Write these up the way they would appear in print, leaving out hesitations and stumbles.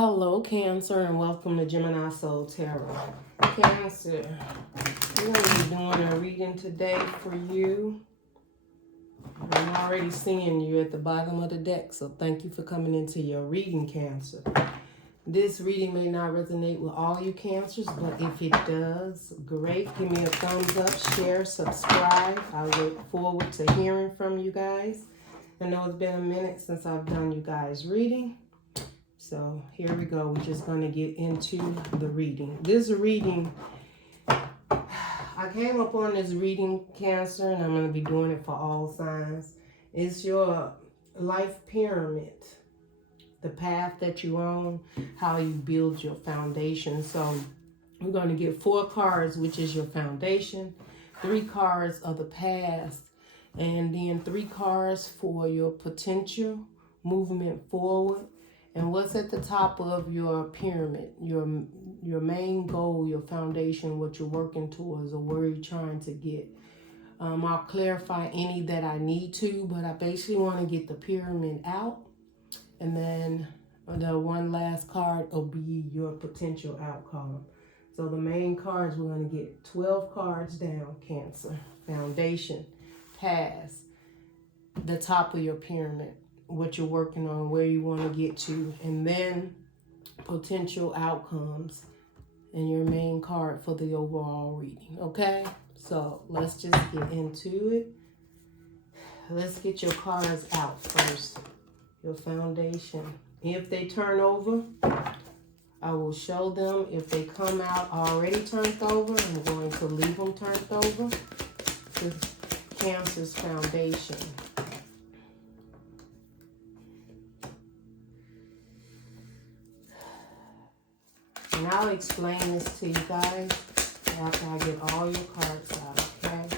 Hello, Cancer, and welcome to Gemini Soul Tarot. Cancer, we're going to be doing a reading today for you. I'm already seeing you at the bottom of the deck, so thank you for coming into your reading, Cancer. This reading may not resonate with all you Cancers, but if it does, great. Give me a thumbs up, share, subscribe. I look forward to hearing from you guys. I know it's been a minute since I've done you guys' reading. So here we go. We're just going to get into the reading. This reading, I came up on this reading, Cancer, and I'm going to be doing it for all signs. It's your life pyramid, the path that you're on, how you build your foundation. So we're going to get 4 cards, which is your foundation, 3 cards of the past, and then 3 cards for your potential movement forward. And what's at the top of your pyramid, your main goal, your foundation, what you're working towards, or where you're trying to get. I'll clarify any that I need to, but I basically want to get the pyramid out. And then the one last card will be your potential outcome. So the main cards, we're going to get 12 cards down, Cancer. Foundation, past, the top of your pyramid, what you're working on, where you want to get to, and then potential outcomes and your main card for the overall reading. Okay, so let's just get into it. Let's get your cards out first. Your foundation. If they turn over, I will show them. If they come out already turned over, I'm going to leave them turned over. This Cancer's foundation. And I'll explain this to you guys after I get all your cards out, okay?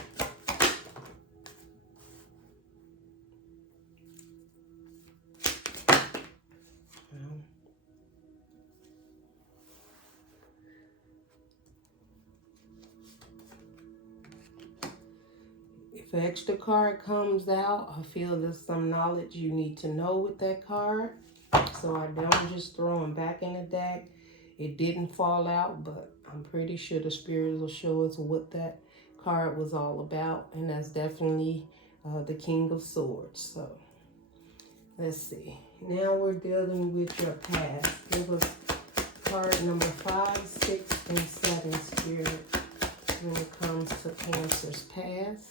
If an extra card comes out, I feel there's some knowledge you need to know with that card. So I don't just throw them back in the deck. It didn't fall out, but I'm pretty sure the spirits will show us what that card was all about. And that's definitely the King of Swords. So let's see. Now we're dealing with your past. Give us card number 5, 6, and 7, Spirit, when it comes to Cancer's past.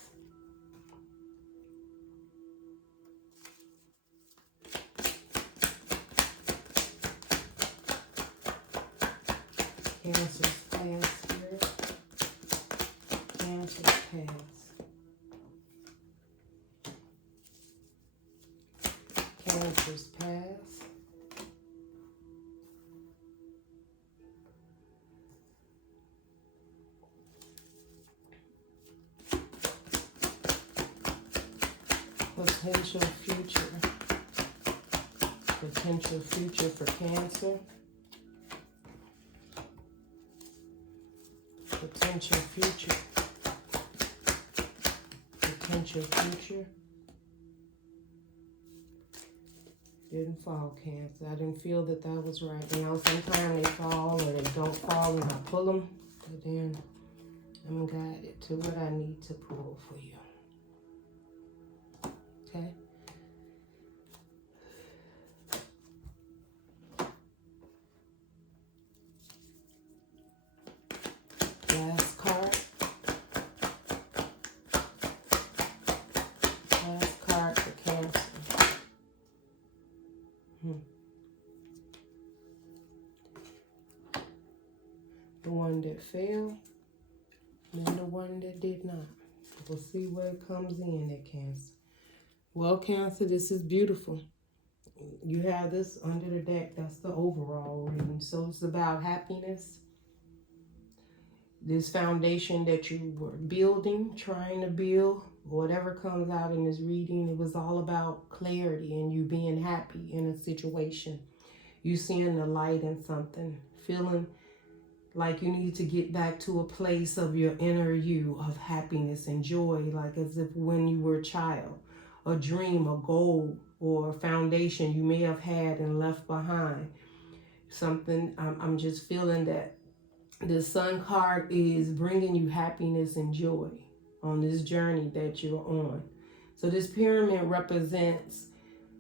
Cancer's past, Spirit. Cancer's past. Cancer's past. Potential future. Potential future for Cancer. Potential future. Potential future. Didn't fall, Cancer. I didn't feel that that was right. You know, sometimes they fall or they don't fall and I pull them. But then I'm guided to what I need to pull for you. Okay? Last card. Last card for Cancer. The one that fell and the one that did not. We'll see where it comes in at Cancer. Well, Cancer, this is beautiful. You have this under the deck. That's the overall reading. So it's about happiness. This foundation that you were building, trying to build, whatever comes out in this reading, it was all about clarity and you being happy in a situation. You seeing the light in something, feeling like you need to get back to a place of your inner you of happiness and joy, like as if when you were a child, a dream, a goal, or a foundation you may have had and left behind. Something, I'm just feeling that the Sun card is bringing you happiness and joy on this journey that you're on. So this pyramid represents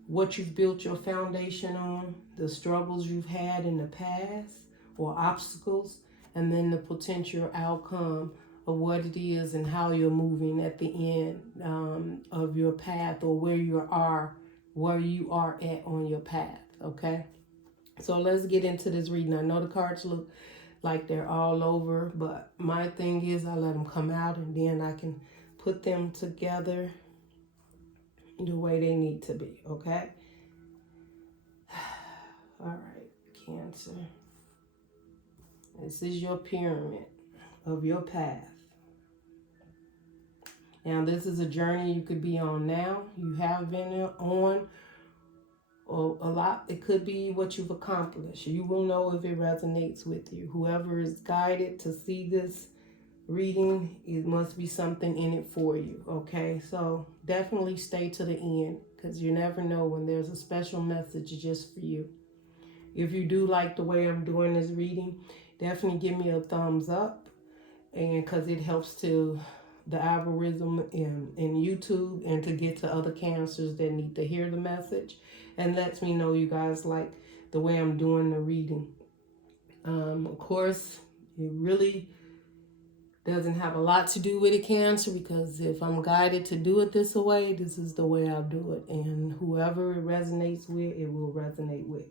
what you've built your foundation on, the struggles you've had in the past or obstacles, and then the potential outcome of what it is and how you're moving at the end of your path, or where you are at on your path. Okay, so let's get into this reading. I know the cards look like they're all over, but my thing is I let them come out and then I can put them together the way they need to be. Okay, all right, Cancer, this is your pyramid of your path. Now, this is a journey you could be on now. You have been on or a lot. It could be what you've accomplished. You will know if it resonates with you. Whoever is guided to see this reading, it must be something in it for you. Okay, so definitely stay to the end, because you never know when there's a special message just for you. If you do like the way I'm doing this reading, definitely give me a thumbs up, and because it helps to the algorithm in YouTube and to get to other Cancers that need to hear the message, and lets me know you guys like the way I'm doing the reading. Of course, it really doesn't have a lot to do with a Cancer, because if I'm guided to do it this way, this is the way I'll do it, and whoever it resonates with, it will resonate with.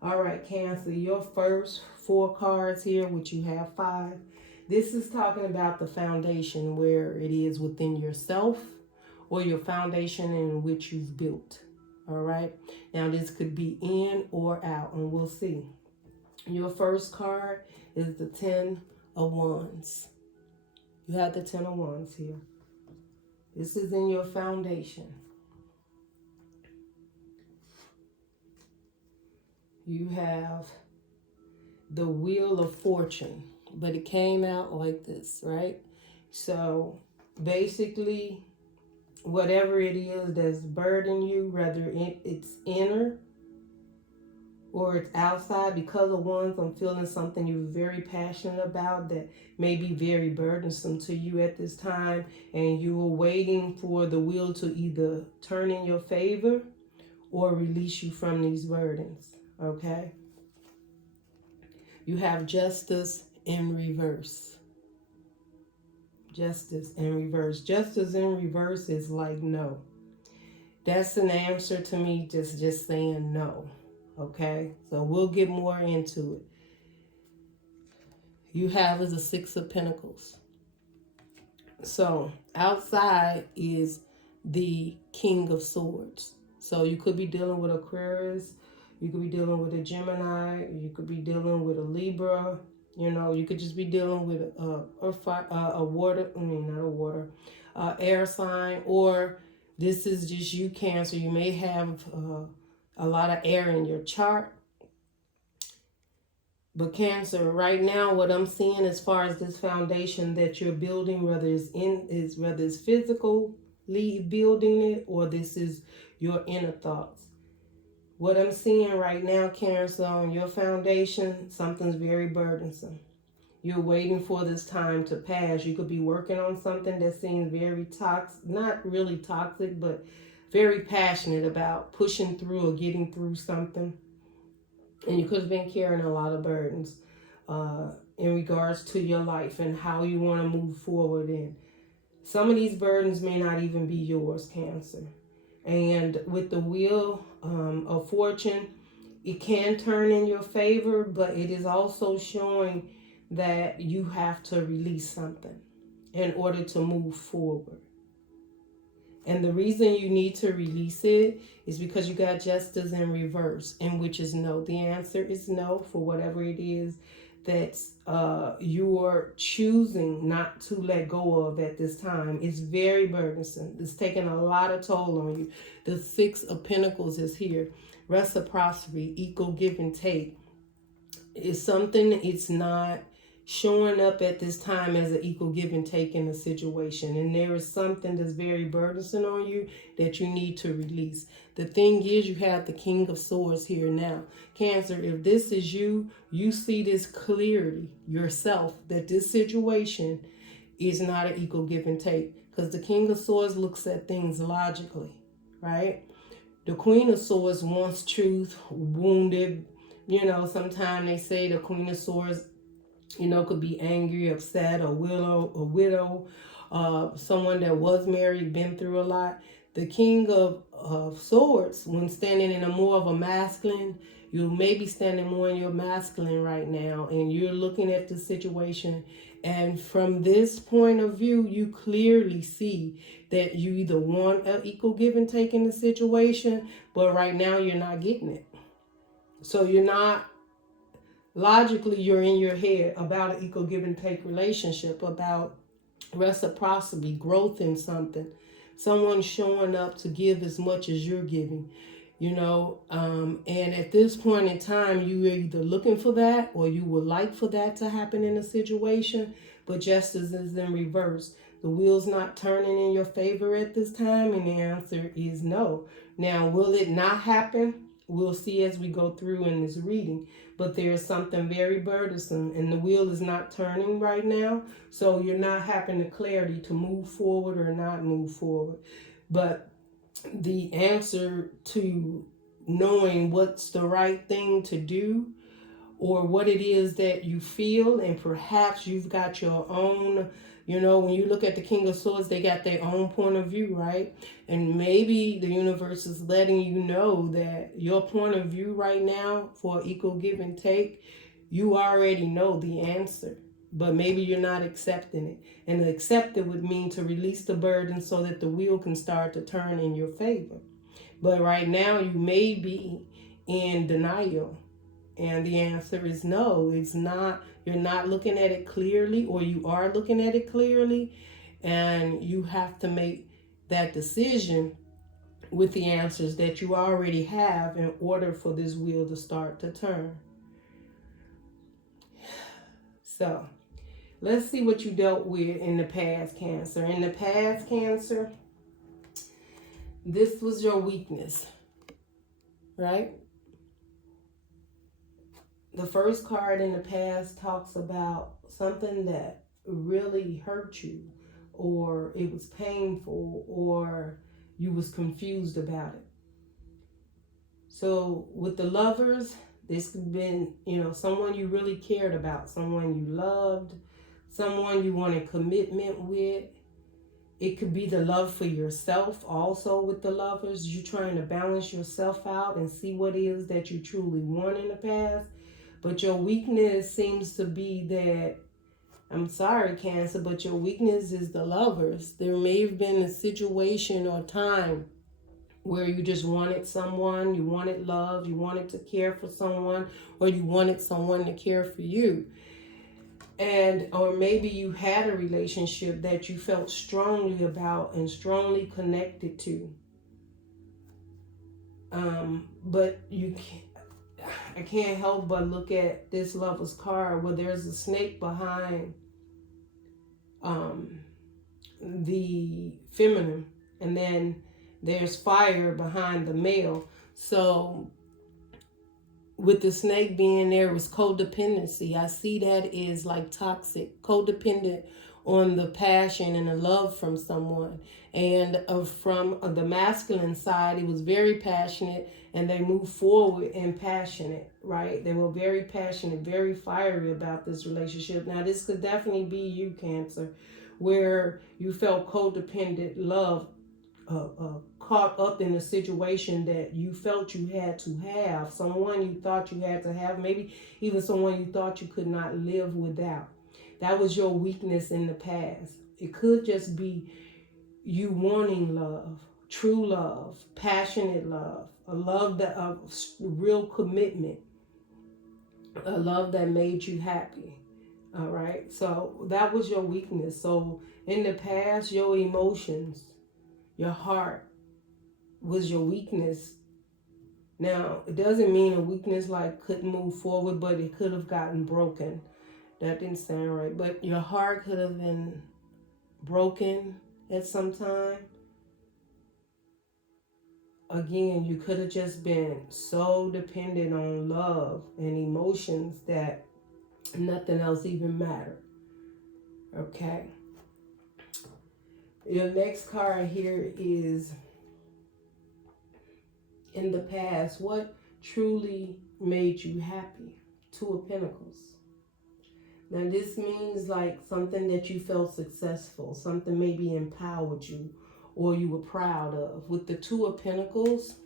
All right, Cancer, your first 4 cards here, which you have 5. This is talking about the foundation, where it is within yourself or your foundation in which you've built. All right. Now, this could be in or out, and we'll see. Your first card is the 10 of Wands. You have the 10 of Wands here. This is in your foundation. You have the Wheel of Fortune, but it came out like this, right? So basically, whatever it is that's burdening you, whether it's inner or it's outside, because of Wands, I'm feeling something you're very passionate about that may be very burdensome to you at this time, and you were waiting for the wheel to either turn in your favor or release you from these burdens. Okay, you have Justice in reverse. Justice in reverse. Justice in reverse is like no. That's an answer to me, just saying no. Okay, so we'll get more into it. You have is a 6 of Pentacles. So outside is the King of Swords. So you could be dealing with Aquarius. You could be dealing with a Gemini. You could be dealing with a Libra. You know, you could just be dealing with air sign, or this is just you, Cancer. You may have a lot of air in your chart. But Cancer, right now, what I'm seeing as far as this foundation that you're building, whether it's physically building it, or this is your inner thoughts. What I'm seeing right now, Cancer, on your foundation, something's very burdensome. You're waiting for this time to pass. You could be working on something that seems very toxic, not really toxic, but very passionate about pushing through or getting through something. And you could have been carrying a lot of burdens in regards to your life and how you want to move forward. And some of these burdens may not even be yours, Cancer. And with the Wheel of Fortune, it can turn in your favor, but it is also showing that you have to release something in order to move forward. And the reason you need to release it is because you got Justice in reverse, in which is no. The answer is no for whatever it is that you are choosing not to let go of at this time. It's very burdensome. It's taking a lot of toll on you. The 6 of Pentacles is here. Reciprocity, equal give and take. It's something, it's not showing up at this time as an equal give and take in a situation. And there is something that's very burdensome on you that you need to release. The thing is, you have the King of Swords here now. Cancer, if this is you, you see this clearly yourself, that this situation is not an equal give and take. Because the King of Swords looks at things logically, right? The Queen of Swords wants truth, wounded. You know, sometimes they say the Queen of Swords, you know, could be angry, upset, a widow, someone that was married, been through a lot. The King of Swords, when standing in a more of a masculine, you may be standing more in your masculine right now, and you're looking at the situation. And from this point of view, you clearly see that you either want an equal give and take in the situation, but right now you're not getting it. So you're not, logically, you're in your head about an equal give and take relationship, about reciprocity, growth in something, someone showing up to give as much as you're giving, you know. And at this point in time, you're either looking for that or you would like for that to happen in a situation, but justice is in reverse. The wheel's not turning in your favor at this time, and the answer is no. Now, will it not happen? We'll see as we go through in this reading. But there is something very burdensome, and the wheel is not turning right now. So you're not having the clarity to move forward or not move forward. But the answer to knowing what's the right thing to do, or what it is that you feel, and perhaps you've got your own, you know, when you look at the King of Swords, they got their own point of view, right? And maybe the universe is letting you know that your point of view right now for equal give and take, you already know the answer, but maybe you're not accepting it. And to accept it would mean to release the burden so that the wheel can start to turn in your favor. But right now you may be in denial. And the answer is no, it's not. You're not looking at it clearly, or you are looking at it clearly, and you have to make that decision with the answers that you already have in order for this wheel to start to turn. So let's see what you dealt with in the past, Cancer. In the past, Cancer, this was your weakness, right? The first card in the past talks about something that really hurt you, or it was painful, or you was confused about it. So with the Lovers, this could have been, you know, someone you really cared about, someone you loved, someone you wanted commitment with. It could be the love for yourself also with the Lovers. You're trying to balance yourself out and see what it is that you truly want in the past. But your weakness seems to be that, I'm sorry, Cancer, but your weakness is the Lovers. There may have been a situation or time where you just wanted someone, you wanted love, you wanted to care for someone, or you wanted someone to care for you. And, or maybe you had a relationship that you felt strongly about and strongly connected to. But you can't. I can't help but look at this Lover's card where there's a snake behind the feminine, and then there's fire behind the male. So with the snake being there was codependency. I see that is like toxic, codependent on the passion and the love from someone. And from the masculine side, it was very passionate, and they moved forward and passionate, right? They were very passionate, very fiery about this relationship. Now, this could definitely be you, Cancer, where you felt codependent love, caught up in a situation that you felt you had to have, someone you thought you had to have, maybe even someone you thought you could not live without. That was your weakness in the past. It could just be you wanting love, true love, passionate love, a love that of real commitment, a love that made you happy. All right. So that was your weakness. So in the past, your emotions, your heart was your weakness. Now, it doesn't mean a weakness like couldn't move forward, but it could have gotten broken. That didn't sound right. But your heart could have been broken at some time. Again, you could have just been so dependent on love and emotions that nothing else even mattered. Okay. Your next card here is in the past. What truly made you happy? Two of Pentacles. Now this means like something that you felt successful, something maybe empowered you or you were proud of. With the Two of Pentacles,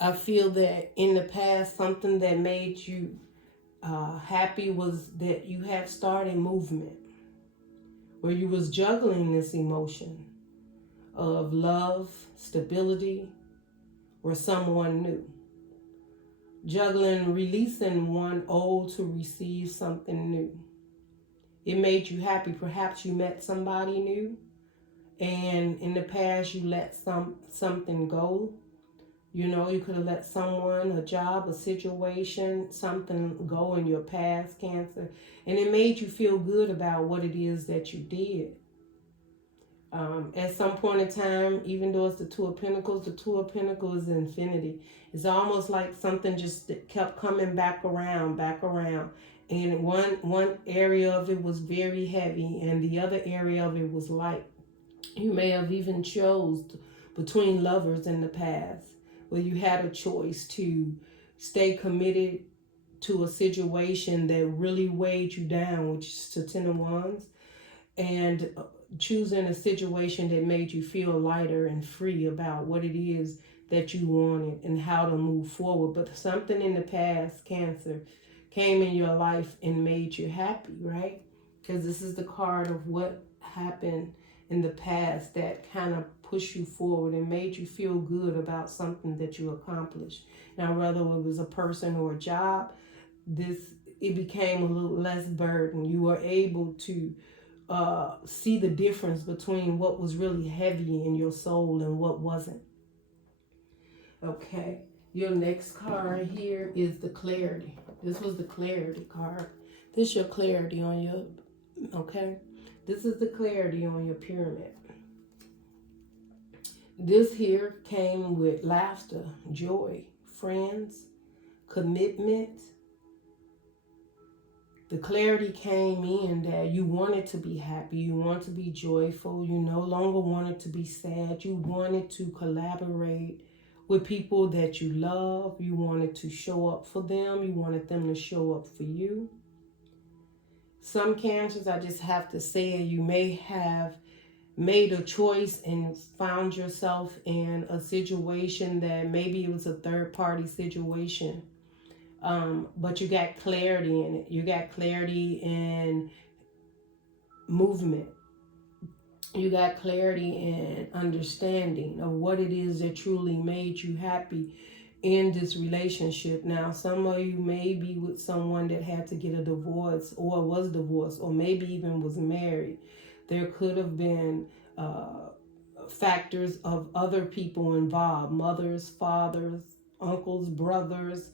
I feel that in the past, something that made you happy was that you had started movement where you was juggling this emotion of love, stability, or someone new. Juggling, releasing one old to receive something new. It made you happy. Perhaps you met somebody new, and in the past you let something go. You know, you could have let someone, a job, a situation, something go in your past, Cancer, and it made you feel good about what it is that you did. At some point in time, even though it's the Two of Pentacles, the Two of Pentacles is infinity. It's almost like something just kept coming back around. And one area of it was very heavy and the other area of it was light. You may have even chose between lovers in the past where you had a choice to stay committed to a situation that really weighed you down, which is the Ten of Wands, and choosing a situation that made you feel lighter and free about what it is that you wanted and how to move forward. But something in the past, Cancer, came in your life and made you happy, right? Because this is the card of what happened in the past that kind of pushed you forward and made you feel good about something that you accomplished. Now, whether it was a person or a job, it became a little less burden. You were able to see the difference between what was really heavy in your soul and what wasn't. Okay, your next card here is the Clarity. This was the Clarity card. This is your clarity on your, okay? This is the clarity on your pyramid. This here came with laughter, joy, friends, commitment. The clarity came in that you wanted to be happy, you wanted to be joyful, you no longer wanted to be sad, you wanted to collaborate with people that you love, you wanted to show up for them, you wanted them to show up for you. Some Cancers, I just have to say, you may have made a choice and found yourself in a situation that maybe it was a third-party situation. But you got clarity in it. You got clarity in movement. You got clarity and understanding of what it is that truly made you happy in this relationship. Now, some of you may be with someone that had to get a divorce or was divorced or maybe even was married. There could have been factors of other people involved, mothers, fathers, uncles, brothers,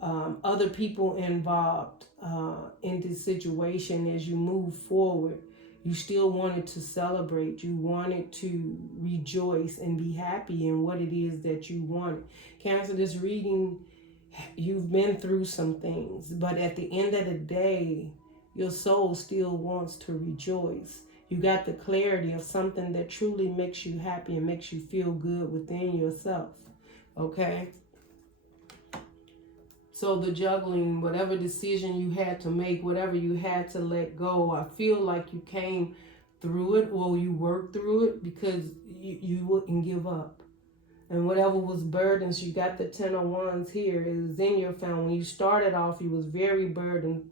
other people involved in this situation. As you move forward, you still wanted to celebrate. You wanted to rejoice and be happy in what it is that you wanted. Cancer, this reading, you've been through some things, but at the end of the day, your soul still wants to rejoice. You got the clarity of something that truly makes you happy and makes you feel good within yourself, okay? So the juggling, whatever decision you had to make, whatever you had to let go, I feel like you came through it or you worked through it because you wouldn't give up. And whatever was burdens, you got the Ten of Wands here, is in your family. When you started off, you was very burdened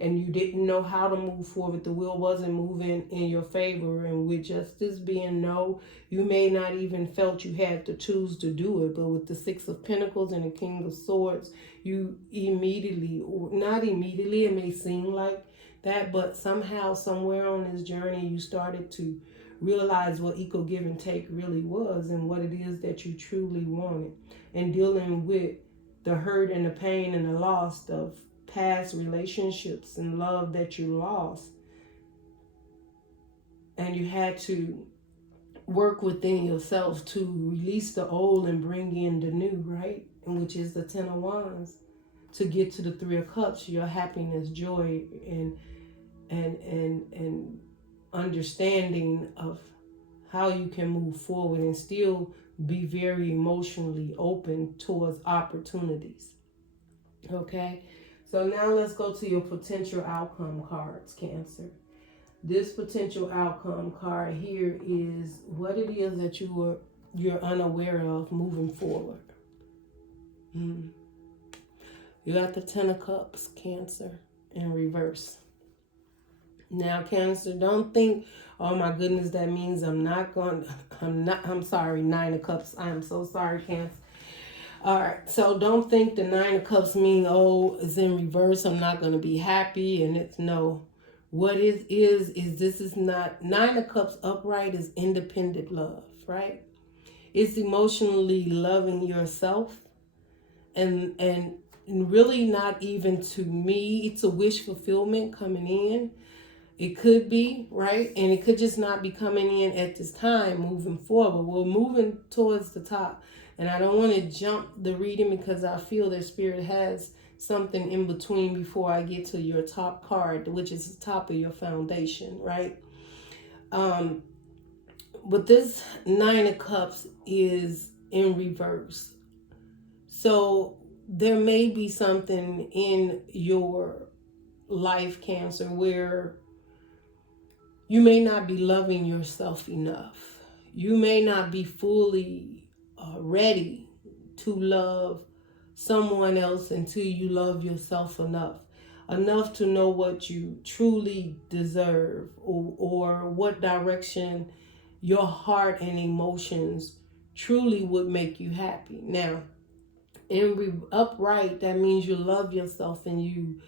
and you didn't know how to move forward. The wheel wasn't moving in your favor. And with justice being no, you may not even felt you had to choose to do it. But with the Six of Pentacles and the King of Swords, you immediately, or not immediately, it may seem like that, but somehow, somewhere on this journey, you started to realize what equal give and take really was and what it is that you truly wanted. And dealing with the hurt and the pain and the loss of past relationships and love that you lost. And you had to work within yourself to release the old and bring in the new, right? And which is the Ten of Wands. To get to the Three of Cups, your happiness, joy, and understanding of how you can move forward and still be very emotionally open towards opportunities. Okay, so now let's go to your potential outcome cards, Cancer. This potential outcome card here is what it is that you're unaware of moving forward. You got the Ten of Cups, Cancer, in reverse. Now, Cancer, don't think, oh my goodness, that means I'm sorry, Nine of Cups. I am so sorry, Cancer. All right, so don't think the Nine of Cups mean, oh, it's in reverse, I'm not going to be happy, and it's no. What it is this is not, Nine of Cups upright is independent love, right? It's emotionally loving yourself, and really not even to me, it's a wish fulfillment coming in. It could be, right? And it could just not be coming in at this time moving forward. We're moving towards the top. And I don't want to jump the reading because I feel that Spirit has something in between before I get to your top card, which is the top of your foundation, right? But this Nine of Cups is in reverse. So there may be something in your life, Cancer, where you may not be loving yourself enough. You may not be fully ready to love someone else until you love yourself enough to know what you truly deserve, or what direction your heart and emotions truly would make you happy. Now, in upright, that means you love yourself and you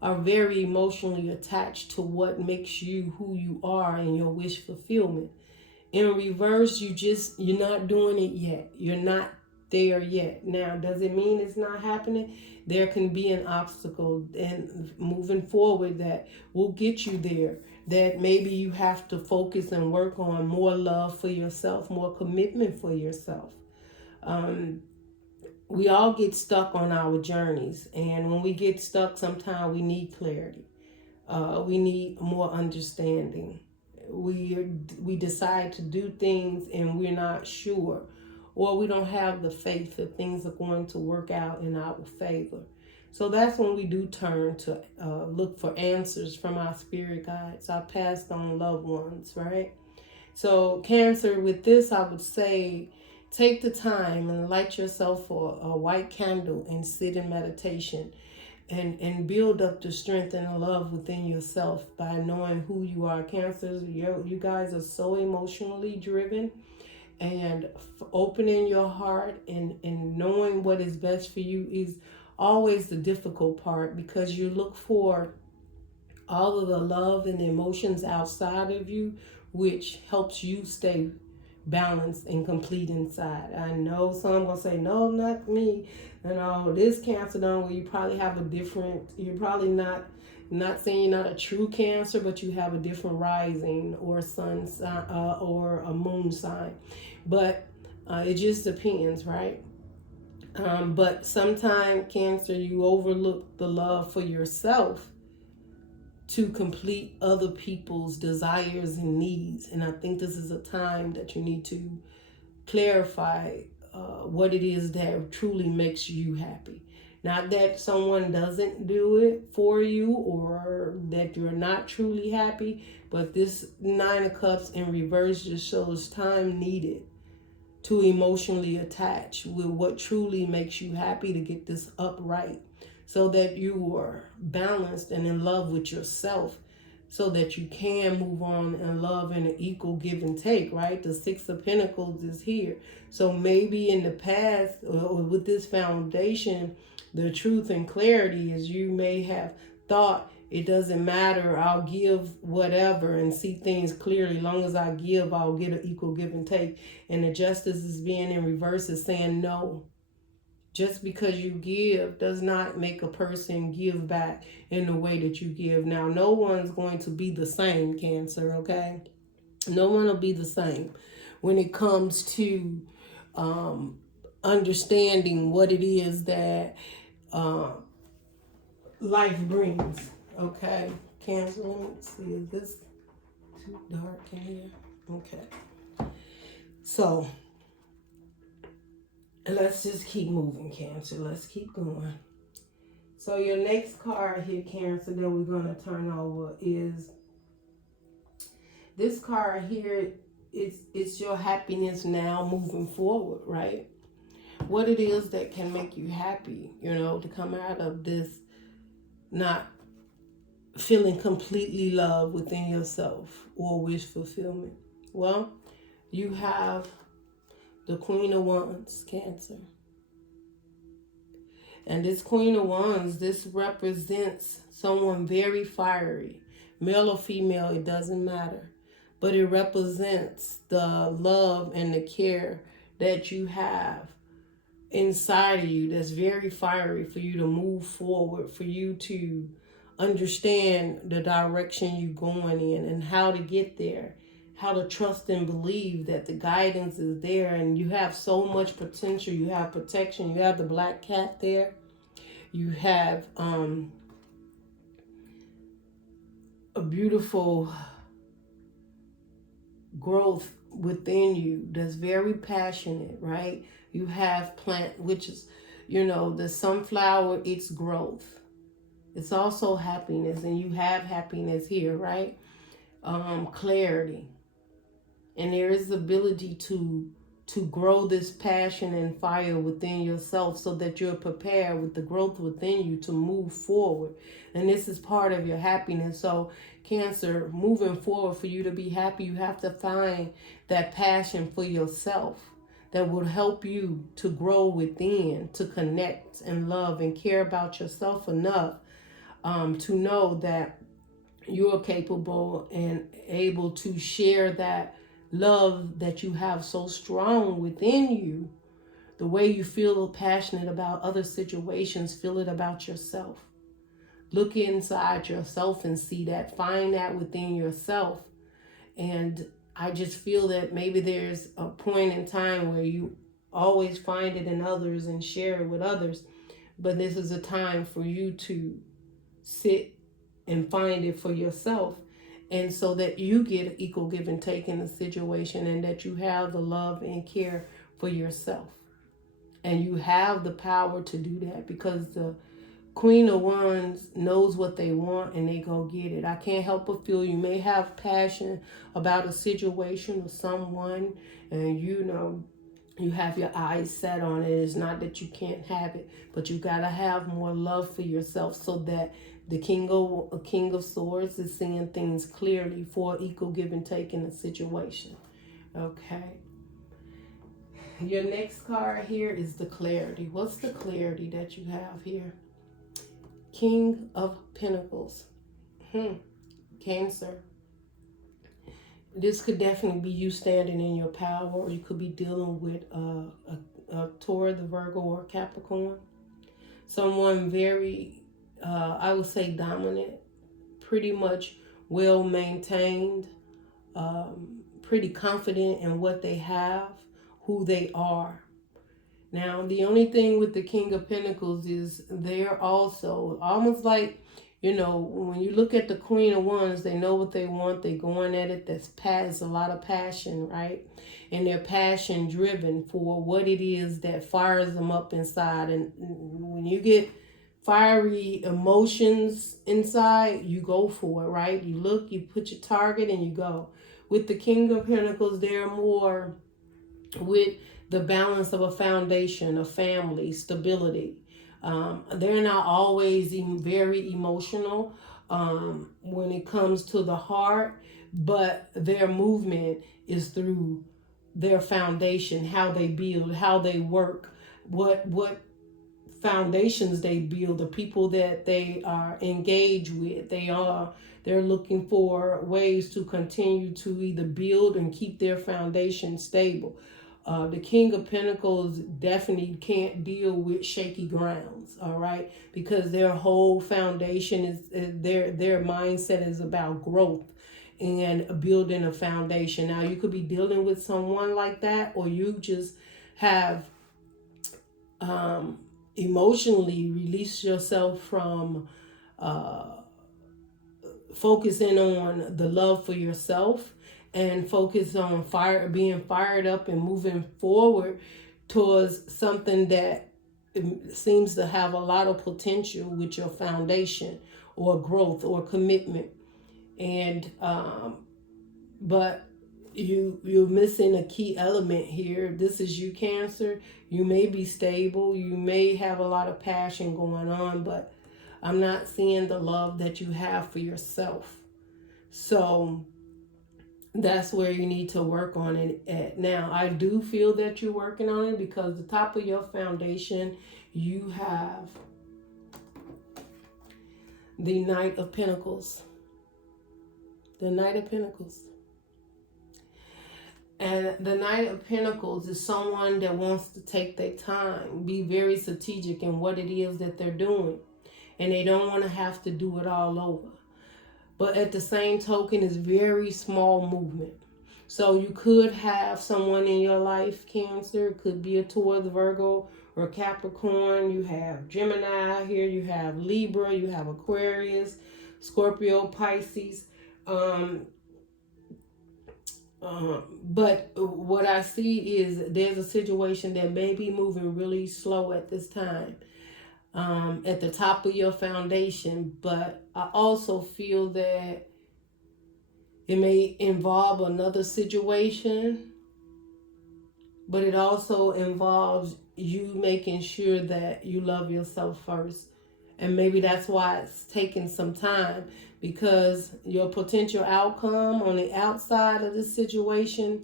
are very emotionally attached to what makes you who you are and your wish fulfillment. In reverse, you're not doing it yet. You're not there yet. Now, does it mean it's not happening? There can be an obstacle and moving forward that will get you there. That maybe you have to focus and work on more love for yourself, more commitment for yourself. We all get stuck on our journeys. And when we get stuck, sometimes we need clarity. We need more understanding. We decide to do things and we're not sure, or we don't have the faith that things are going to work out in our favor. So that's when we do turn to look for answers from our spirit guides, our passed on loved ones, right? So Cancer, with this, I would say, take the time and light yourself a white candle and sit in meditation. And build up the strength and the love within yourself by knowing who you are. Cancers, you guys are so emotionally driven, and opening your heart and knowing what is best for you is always the difficult part, because you look for all of the love and the emotions outside of you, which helps you stay balanced and complete inside. I know some will say, no, not me. This Cancer, where you probably have a different, you're probably not saying you're not a true Cancer, but you have a different rising or sun sign or a moon sign. But it just depends, right? But sometimes, Cancer, you overlook the love for yourself to complete other people's desires and needs. And I think this is a time that you need to clarify what it is that truly makes you happy. Not that someone doesn't do it for you or that you're not truly happy, but this Nine of Cups in reverse just shows time needed to emotionally attach with what truly makes you happy to get this upright, so that you are balanced and in love with yourself, so that you can move on and love in an equal give and take, right? The Six of Pentacles is here. So maybe in the past, or with this foundation, the truth and clarity is you may have thought, it doesn't matter, I'll give whatever and see things clearly. Long as I give, I'll get an equal give and take. And the Justice is being in reverse, is saying no. Just because you give does not make a person give back in the way that you give. Now, no one's going to be the same, Cancer, okay? No one will be the same when it comes to understanding what it is that life brings, okay? Cancer, let me see, is this too dark in here? Okay. So, let's just keep moving, Cancer. Let's keep going. So your next card here, Cancer, that we're going to turn over is this card here. It's your happiness now moving forward, right? What it is that can make you happy, to come out of this not feeling completely loved within yourself or wish fulfillment. Well, you have the Queen of Wands, Cancer. And this Queen of Wands, this represents someone very fiery. Male or female, it doesn't matter. But it represents the love and the care that you have inside of you that's very fiery for you to move forward, for you to understand the direction you're going in and how to get there, how to trust and believe that the guidance is there, and you have so much potential. You have protection. You have the black cat there. You have a beautiful growth within you that's very passionate, right? You have plant, which is, the sunflower, it's growth. It's also happiness, and you have happiness here, right? Clarity. And there is the ability to grow this passion and fire within yourself so that you're prepared with the growth within you to move forward. And this is part of your happiness. So Cancer, moving forward, for you to be happy, you have to find that passion for yourself that will help you to grow within, to connect and love and care about yourself enough to know that you are capable and able to share that love that you have so strong within you. The way you feel passionate about other situations, feel it about yourself. Look inside yourself and see that. Find that within yourself. And I just feel that maybe there's a point in time where you always find it in others and share it with others. But this is a time for you to sit and find it for yourself. And so that you get equal give and take in the situation, and that you have the love and care for yourself. And you have the power to do that, because the Queen of Wands knows what they want and they go get it. I can't help but feel you may have passion about a situation or someone, and you have your eyes set on it. It's not that you can't have it, but you got to have more love for yourself so that the King of Swords is seeing things clearly for equal give and take in a situation. Okay. Your next card here is the clarity. What's the clarity that you have here? King of Pentacles. Cancer. This could definitely be you standing in your power, or you could be dealing with a Taurus, the Virgo, or Capricorn. Someone very, I would say, dominant, pretty much well maintained, pretty confident in what they have, who they are. Now, the only thing with the King of Pentacles is they're also almost like, when you look at the Queen of Wands, they know what they want. They're going at it. There's a lot of passion, right? And they're passion driven for what it is that fires them up inside. And when you get fiery emotions inside, you go for it, right? You look, you put your target, and you go. With the King of Pentacles, they're more with the balance of a foundation, a family, stability. They're not always very emotional when it comes to the heart, but their movement is through their foundation, how they build, how they work, what foundations they build, the people that they are engaged with. They're looking for ways to continue to either build and keep their foundation stable. The King of Pentacles definitely can't deal with shaky grounds, all right? Because their whole foundation is, their mindset is about growth and building a foundation. Now, you could be dealing with someone like that, or you just have emotionally released yourself from focusing on the love for yourself and focus on being fired up and moving forward towards something that seems to have a lot of potential with your foundation or growth or commitment. And but you're missing a key element here. This is you, Cancer. You may be stable, you may have a lot of passion going on, but I'm not seeing the love that you have for yourself. So that's where you need to work on it at. Now, I do feel that you're working on it because the top of your foundation, you have the Knight of Pentacles. The Knight of Pentacles. And the Knight of Pentacles is someone that wants to take their time, be very strategic in what it is that they're doing. And they don't want to have to do it all over. But at the same token, it's very small movement. So you could have someone in your life, Cancer. It could be a Taurus, Virgo, or Capricorn. You have Gemini here. You have Libra. You have Aquarius, Scorpio, Pisces. But what I see is there's a situation that may be moving really slow at this time. At the top of your foundation, but I also feel that it may involve another situation, but it also involves you making sure that you love yourself first. And maybe that's why it's taking some time, because your potential outcome on the outside of this situation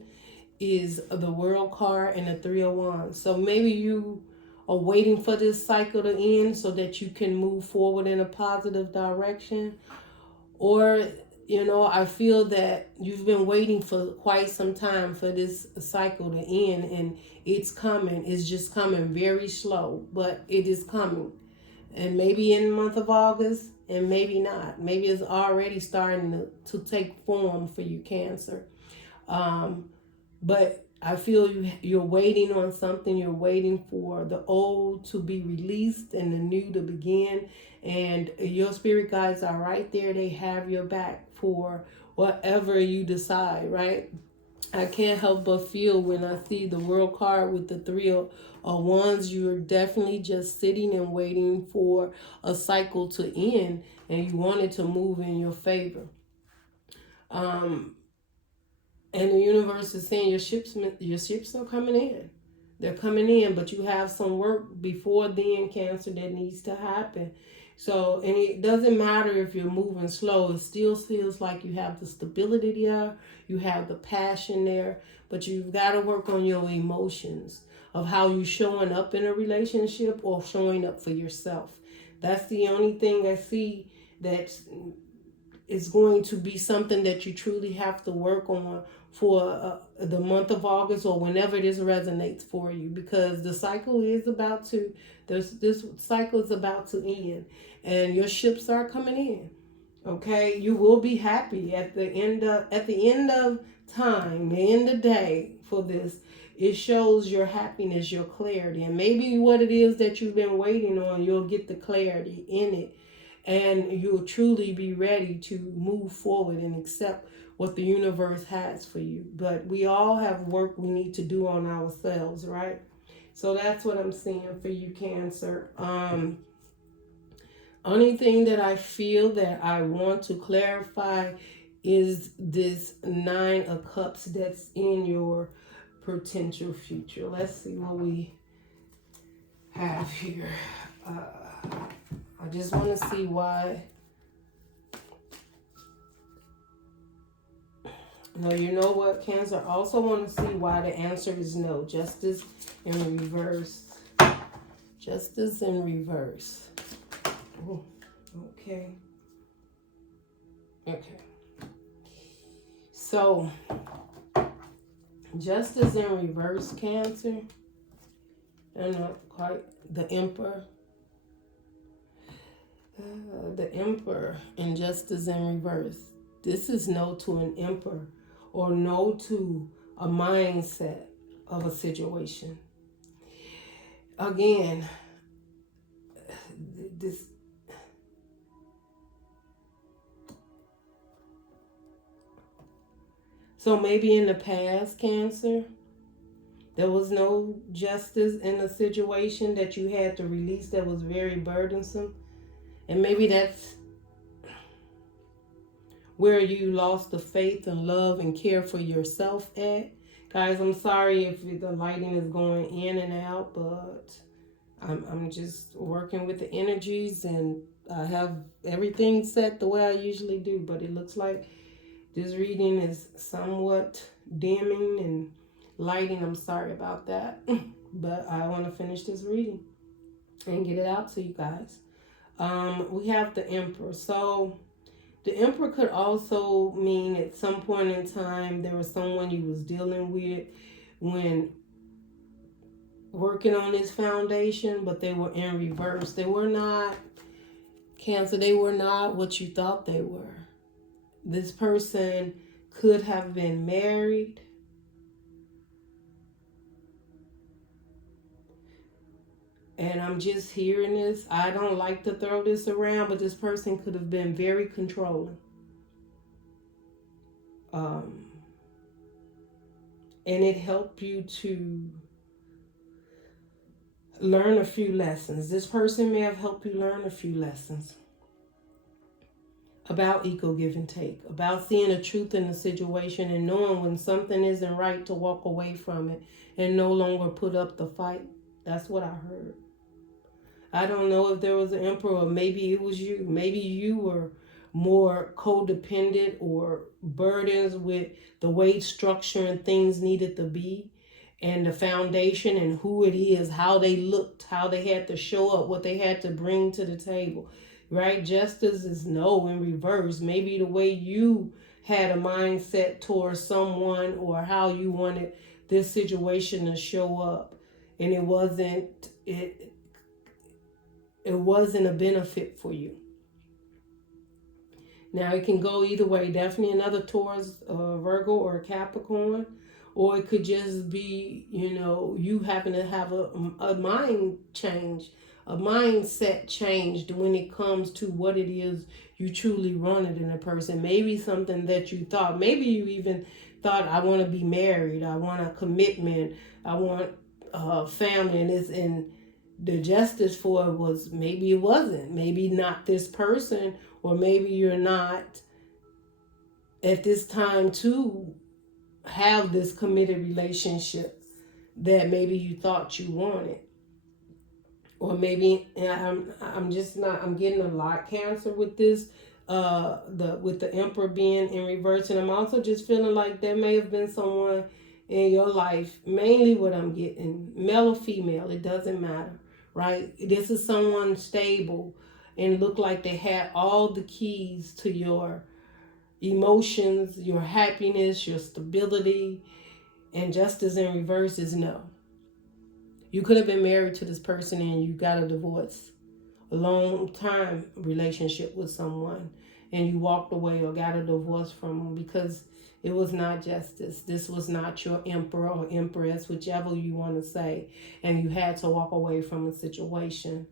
is the World card and the Three of Wands. So maybe you are waiting for this cycle to end so that you can move forward in a positive direction. Or, you know, I feel that you've been waiting for quite some time for this cycle to end, and it's coming. It's just coming very slow, but it is coming. And maybe in the month of August, and maybe not. Maybe it's already starting to take form for you, Cancer. But I feel you're waiting on something. You're waiting for the old to be released and the new to begin. And your spirit guides are right there. They have your back for whatever you decide, right? I can't help but feel when I see the World card with the Three of Wands, you're definitely just sitting and waiting for a cycle to end, and you want it to move in your favor. And the universe is saying your ships are coming in. They're coming in, but you have some work before then, Cancer, that needs to happen. So, and it doesn't matter if you're moving slow. It still feels like you have the stability there. You have the passion there. But you've got to work on your emotions of how you're showing up in a relationship or showing up for yourself. That's the only thing I see that is going to be something that you truly have to work on for the month of August or whenever this resonates for you, because the cycle is about to, this cycle is about to end, and your ships are coming in. Okay, you will be happy at the end of time, the end of day for this. It shows your happiness, your clarity, and maybe what it is that you've been waiting on, you'll get the clarity in it. And you'll truly be ready to move forward and accept what the universe has for you. But we all have work we need to do on ourselves, right? So that's what I'm seeing for you, Cancer. Only thing that I feel that I want to clarify is this Nine of Cups that's in your potential future. Let's see what we have here. I just want to see why. No, you know what, Cancer? I also want to see why the answer is no. Justice in reverse. Justice in reverse. Oh, okay. Okay. So, Justice in reverse, Cancer. And not quite. The Emperor. The Emperor and Justice in reverse. This is no to an Emperor or no to a mindset of a situation. Again, this so maybe in the past, Cancer, there was no justice in a situation that you had to release that was very burdensome. And maybe that's where you lost the faith and love and care for yourself at. Guys, I'm sorry if the lighting is going in and out, but I'm just working with the energies and I have everything set the way I usually do. But it looks like this reading is somewhat dimming and lighting. I'm sorry about that. But I want to finish this reading and get it out to you guys. We have the Emperor. So the Emperor could also mean at some point in time there was someone you was dealing with when working on this foundation, but they were in reverse. They were not, Cancer, they were not what you thought they were. This person could have been married. And I'm just hearing this. I don't like to throw this around, but this person could have been very controlling. And it helped you to learn a few lessons. This person may have helped you learn a few lessons about equal give and take, about seeing the truth in the situation and knowing when something isn't right to walk away from it and no longer put up the fight. That's what I heard. I don't know if there was an Emperor or maybe it was you. Maybe you were more codependent or burdens with the way structure and things needed to be and the foundation and who it is, how they looked, how they had to show up, what they had to bring to the table, right? Justice is no in reverse. Maybe the way you had a mindset towards someone or how you wanted this situation to show up and it wasn't a benefit for you. Now, it can go either way. Definitely another Taurus, Virgo, or Capricorn. Or it could just be, you happen to have a mind change, a mindset changed when it comes to what it is you truly wanted in a person. Maybe something that you thought. Maybe you even thought, I want to be married. I want a commitment. I want a family. And the justice for it was maybe it wasn't. Maybe not this person, or maybe you're not at this time to have this committed relationship that maybe you thought you wanted. Or maybe I'm getting a lot Cancer with this with the Emperor being in reverse, and I'm also just feeling like there may have been someone in your life, mainly what I'm getting, male or female, it doesn't matter, right? This is someone stable and looked like they had all the keys to your emotions, your happiness, your stability, and justice in reverse is no. You could have been married to this person and you got a divorce, a long time relationship with someone, and you walked away or got a divorce from them because it was not justice. This was not your Emperor or Empress, whichever you want to say, and you had to walk away from a situation.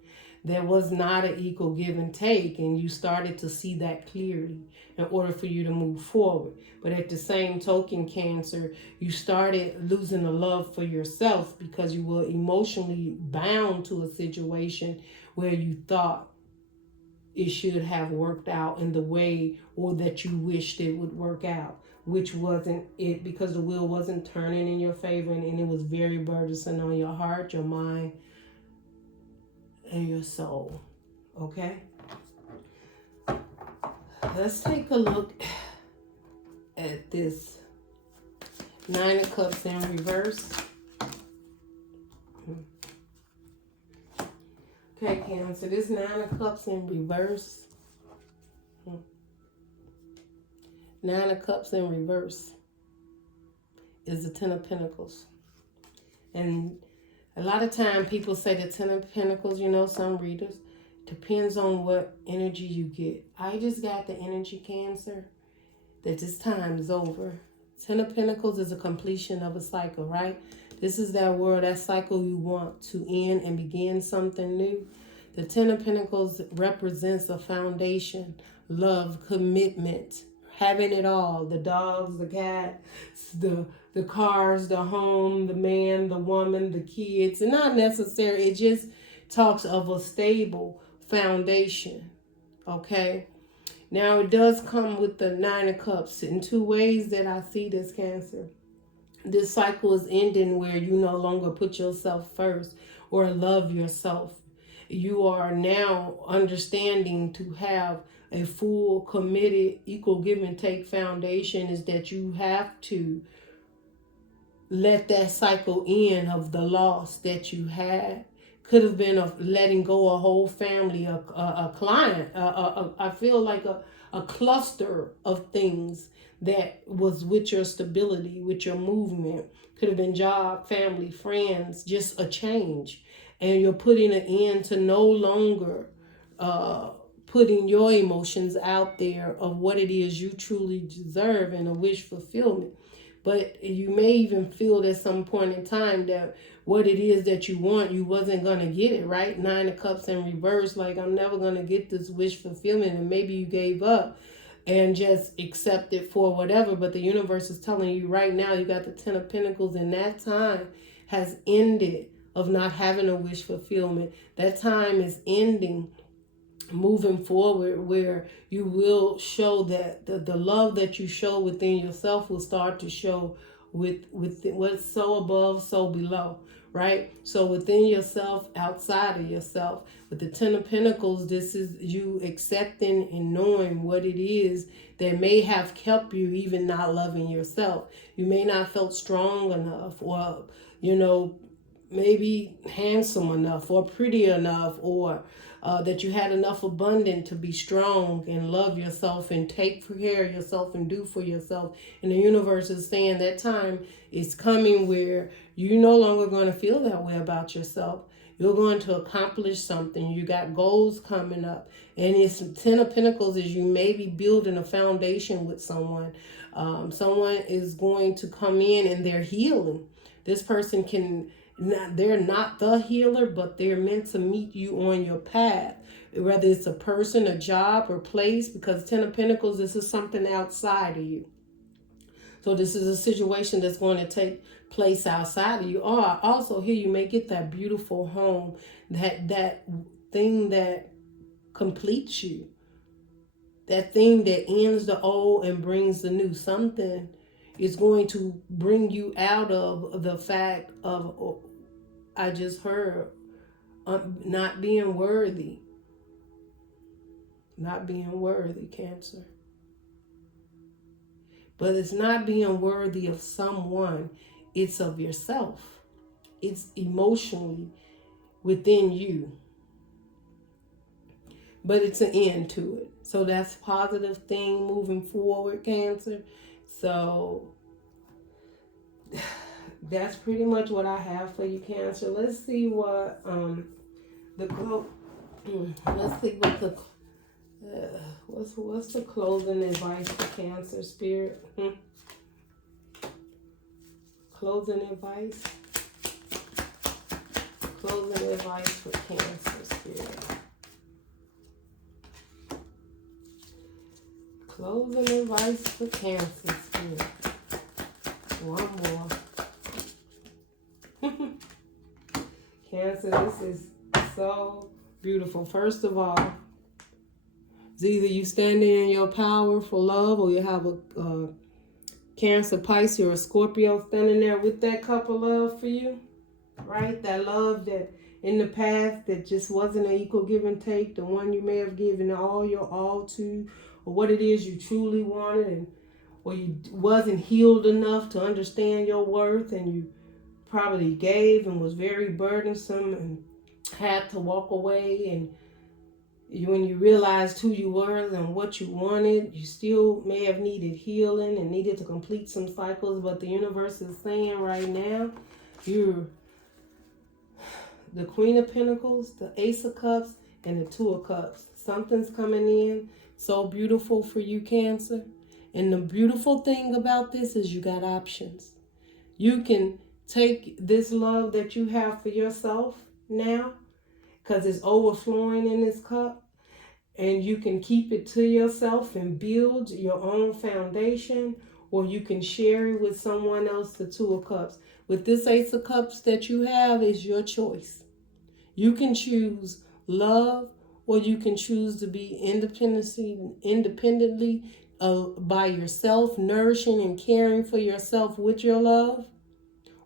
There was not an equal give and take, and you started to see that clearly in order for you to move forward. But at the same token, Cancer, you started losing the love for yourself because you were emotionally bound to a situation where you thought it should have worked out in the way or that you wished it would work out, which wasn't it, because the wheel wasn't turning in your favor, and it was very burdensome on your heart, your mind, and your soul. Okay, let's take a look at this Nine of Cups in reverse. Okay, Cancer, this Nine of Cups in reverse. Nine of Cups in reverse. is the Ten of Pentacles. And a lot of time people say the Ten of Pentacles, you know, some readers, depends on what energy you get. I just got the energy, Cancer, that this time is over. Ten of Pentacles is a completion of a cycle, right? This is that word, that cycle you want to end and begin something new. The Ten of Pentacles represents a foundation, love, commitment, having it all. The dogs, the cats, the cars, the home, the man, the woman, the kids. And not necessary. It just talks of a stable foundation. Okay? Now, it does come with the Nine of Cups in two ways that I see this, Cancer. This cycle is ending where you no longer put yourself first or love yourself. You are now understanding to have a full, committed, equal give and take foundation is that you have to let that cycle end of the loss that you had. Could have been of letting go a whole family, a client. I feel like a cluster of things that was with your stability, with your movement. Could have been job, family, friends, just a change. And you're putting an end to no longer putting your emotions out there of what it is you truly deserve and a wish fulfillment. But you may even feel at some point in time that what it is that you want, you wasn't going to get it, right? Nine of Cups in reverse, like I'm never going to get this wish fulfillment. And maybe you gave up and just accept it for whatever. But the universe is telling you right now, you got the Ten of Pentacles, and that time has ended of not having a wish fulfillment. That time is ending, moving forward, where you will show that the love that you show within yourself will start to show with what's so above, so below, right? So within yourself, outside of yourself. With the Ten of Pentacles, this is you accepting and knowing what it is that may have kept you even not loving yourself. You may not felt strong enough, or, you know, maybe handsome enough or pretty enough, or that you had enough abundance to be strong and love yourself and take care of yourself and do for yourself. And the universe is saying that time is coming where you're no longer going to feel that way about yourself. You're going to accomplish something. You got goals coming up. And it's Ten of Pentacles is you may be building a foundation with someone. Someone is going to come in and they're healing. This person they're not the healer, but they're meant to meet you on your path. Whether it's a person, a job, or place, because Ten of Pentacles, this is something outside of you. So this is a situation that's going to take place outside of you. Or also here you may get that beautiful home, that thing that completes you. That thing that ends the old and brings the new. Something is going to bring you out of the fact of, I just heard, not being worthy. Not being worthy, Cancer. But it's not being worthy of someone. It's of yourself. It's emotionally within you. But it's an end to it. So that's a positive thing moving forward, Cancer. So that's pretty much what I have for you, Cancer. Let's see what what's the closing advice for Cancer, Spirit? Closing advice. Closing advice for Cancer, Spirit. Closing advice for Cancer, Spirit. One more. Cancer, this is so beautiful. First of all, it's either you standing in your power for love, or you have a Cancer, Pisces, or a Scorpio standing there with that cup of love for you, right? That love that in the past that just wasn't an equal give and take, the one you may have given all your all to, or what it is you truly wanted, and or you wasn't healed enough to understand your worth, and you probably gave and was very burdensome and had to walk away, and when you realized who you were and what you wanted, you still may have needed healing and needed to complete some cycles, but the universe is saying right now, you're the Queen of Pentacles, the Ace of Cups, and the Two of Cups. Something's coming in so beautiful for you, Cancer. And the beautiful thing about this is you got options. You can take this love that you have for yourself now, because it's overflowing in this cup, and you can keep it to yourself and build your own foundation, or you can share it with someone else, the Two of Cups. With this Ace of Cups that you have is your choice. You can choose love, or you can choose to be independently by yourself, nourishing and caring for yourself with your love,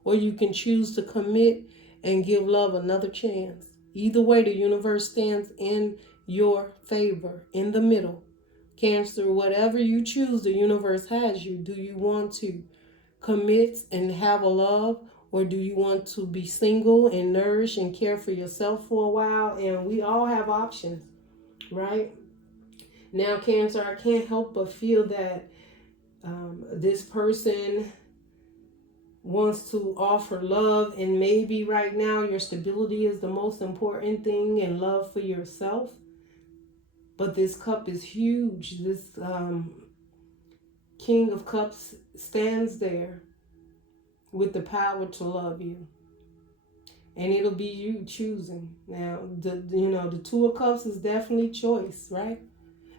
or you can choose to commit and give love another chance. Either way, the universe stands in your favor, in the middle. Cancer, whatever you choose, the universe has you. Do you want to commit and have a love, or do you want to be single and nourish and care for yourself for a while? And we all have options, right? Now, Cancer, I can't help but feel that this person wants to offer love, and maybe right now your stability is the most important thing, and love for yourself. But this cup is huge. This King of Cups stands there with the power to love you, and it'll be you choosing. Now, the Two of Cups is definitely choice, right?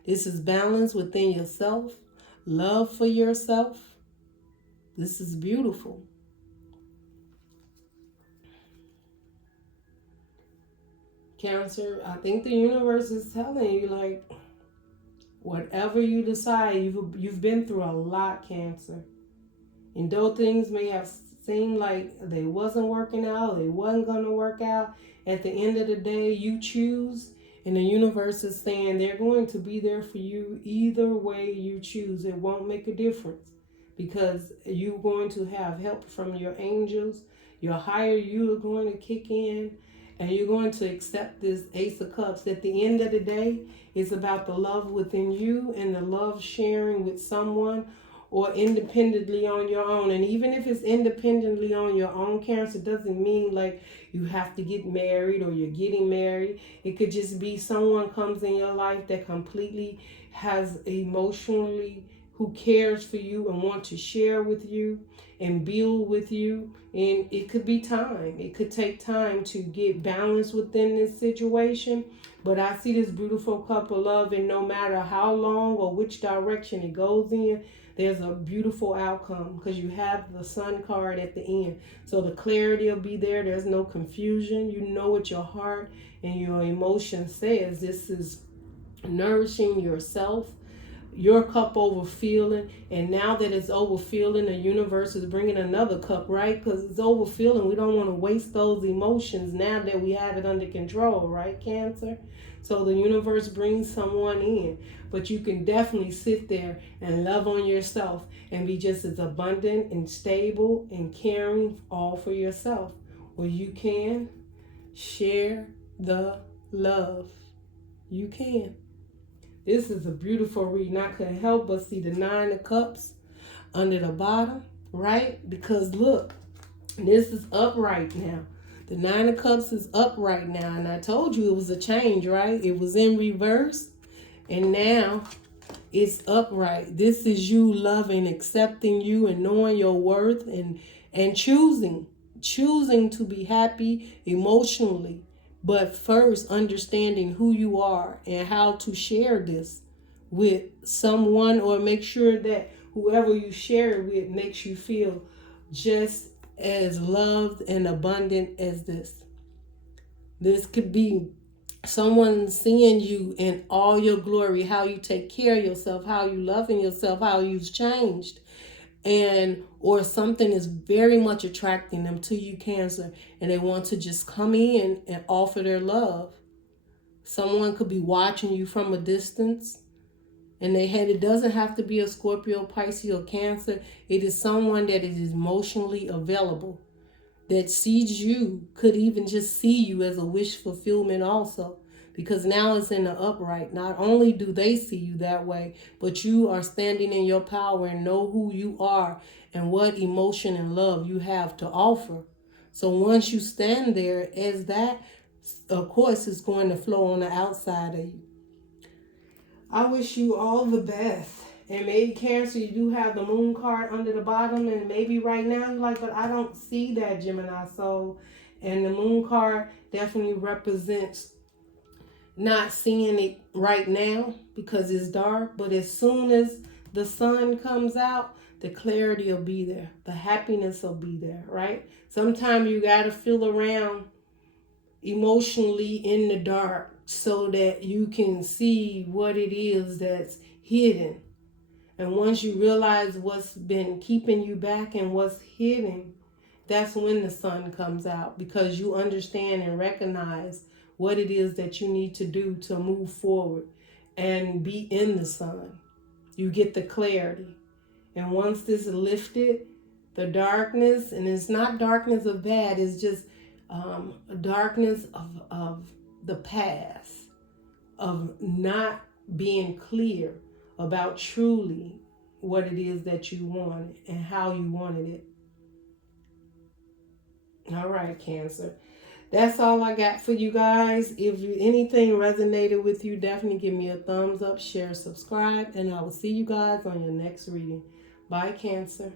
This is balance within yourself, love for yourself. This is beautiful. Cancer, I think the universe is telling you, like, whatever you decide, you've been through a lot, Cancer. And though things may have seemed like they wasn't working out, they wasn't going to work out, at the end of the day, you choose. And the universe is saying they're going to be there for you either way you choose. It won't make a difference, because you're going to have help from your angels. Your higher you are going to kick in, and you're going to accept this Ace of Cups. At the end of the day, it's about the love within you and the love sharing with someone, or independently on your own. And even if it's independently on your own, Cancer, doesn't mean like you have to get married or you're getting married. It could just be someone comes in your life that completely has emotionally, who cares for you and want to share with you and build with you. And it could be time. It could take time to get balance within this situation. But I see this beautiful cup of love, and no matter how long or which direction it goes in, there's a beautiful outcome, because you have the Sun card at the end. So the clarity will be there. There's no confusion. You know what your heart and your emotion says. This is nourishing yourself. Your cup overfilling, and now that it's overfilling, the universe is bringing another cup, right? Because it's overfilling. We don't want to waste those emotions now that we have it under control, right, Cancer? So the universe brings someone in, but you can definitely sit there and love on yourself and be just as abundant and stable and caring all for yourself. Or you can share the love. You can. This is a beautiful reading. I couldn't help but see the Nine of Cups under the bottom, right? Because look, this is upright now. The Nine of Cups is upright now. And I told you it was a change, right? It was in reverse, and now it's upright. This is you loving, accepting you, and knowing your worth, and choosing to be happy emotionally. But first, understanding who you are and how to share this with someone, or make sure that whoever you share it with makes you feel just as loved and abundant as this. This could be someone seeing you in all your glory, how you take care of yourself, how you loving yourself, how you've changed. Or something is very much attracting them to you, Cancer, and they want to just come in and offer their love. Someone could be watching you from a distance, and it doesn't have to be a Scorpio, Pisces, or Cancer. It is someone that is emotionally available, that sees you, could even just see you as a wish fulfillment also. because now it's in the upright. Not only do they see you that way, but you are standing in your power and know who you are and what emotion and love you have to offer. So once you stand there as that, of course, it's going to flow on the outside of you. I wish you all the best. And maybe Cancer, you do have the moon card under the bottom, and maybe right now you're like, but I don't see that, Gemini soul. And the moon card definitely represents not seeing it right now because it's dark, but as soon as the sun comes out, the clarity will be there. The happiness will be there, right? Sometimes you got to feel around emotionally in the dark so that you can see what it is that's hidden. And once you realize what's been keeping you back and what's hidden, that's when the sun comes out, because you understand and recognize what it is that you need to do to move forward and be in the sun. You get the clarity. And once this is lifted, the darkness, and it's not darkness of bad, it's just darkness of the past, of not being clear about truly what it is that you wanted and how you wanted it. All right, Cancer. That's all I got for you guys. If anything resonated with you, definitely give me a thumbs up, share, subscribe, and I will see you guys on your next reading. Bye, Cancer.